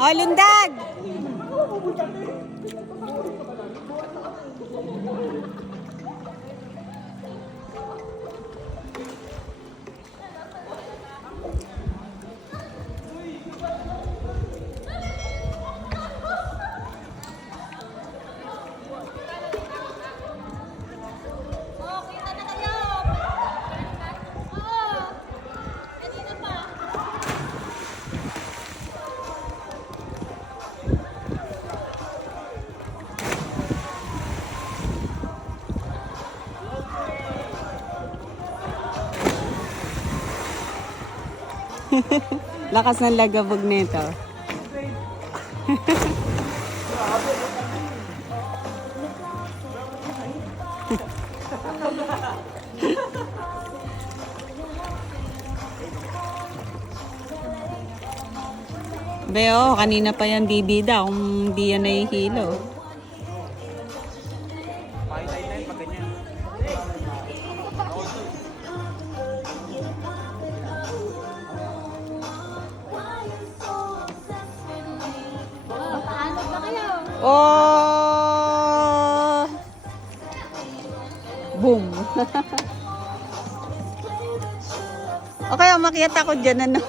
Oh, lundag! Lakas ng lagabog nito. Beo, kanina pa yan bibida kung di yan nahihilo. Oh! Boom! Okay, umakyat ako dyan, ano?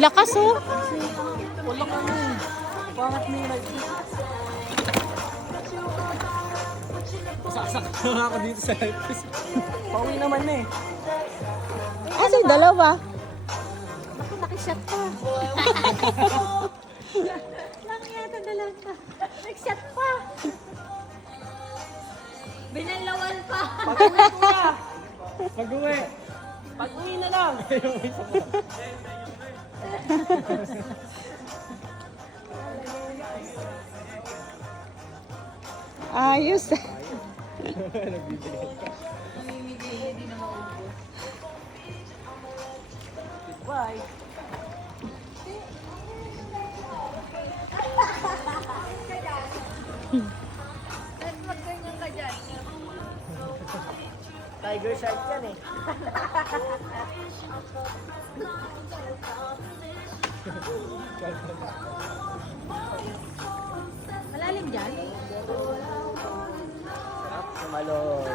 Lakas, oh! Wala ka na. Pangat mo yung saksak na ako dito sa life. Pauwi naman na eh. Kasi dalawa. Ako nakishot pa. Nakiyata dalawa pa. Nag-shot pa. Binalawan pa. Pag-uwi ko na. Pag-uwi. Pag-uwi na lang. Ayos. Bye. At magganyan ka dyan. Tiger shark yan eh. Malalim dyan? Sumalon.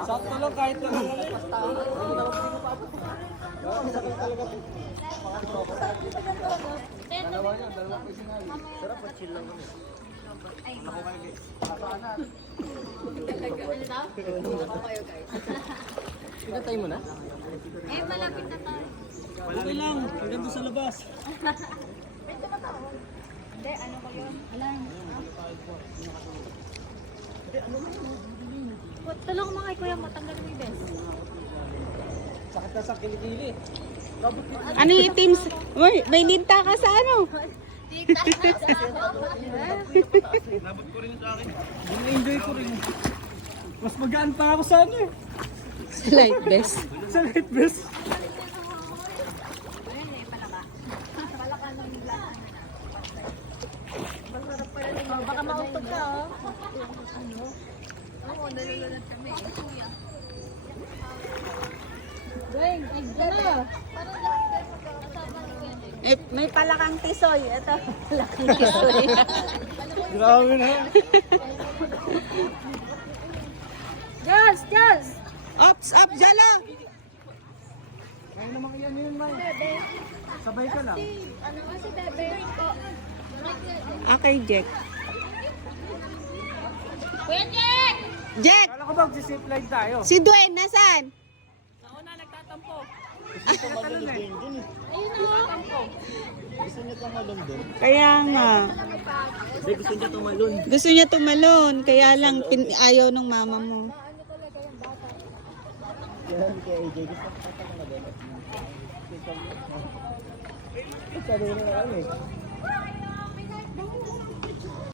Sakto lang kahit lang basta. Pinatay mo na? Eh, malapit na tayo. Okay lang, hanggang doon sa labas. Hindi, ano ba yun? Alarm. Tulong mo kay kuya mo, tanggalin mo yung best. Sakit na sa kilikili. Ano yung teams? Uy, may linta ka sa ano? Nabot ko rin sa akin. Na-enjoy ko rin. Mas magaan pa ako sa ano eh. Sa light vest. Sa light vest. Oh, baka mautog ka, oh. Ano? Oo, nalulunod kami. Kuya. Going, ay, gana. Eh, may palakang tisoy. Ito, palakang tisoy. Grabe na. Girls, girls! Ops, up, Jalo! Kaya naman yan yun, May. Sabay ka lang. Ano kasi, bebe? Okay, Jack. Kuya Jack! Jack! Kala ko ba mag-zipline tayo? Si Dwayne, nasaan? Kaya nga. Hindi, gusto niya tumalon. Gusto niya tumalon. Kaya lang ayaw ng mama mo. Yan, kay AJ. Gusto ko pa tumalon. Sabi na kami.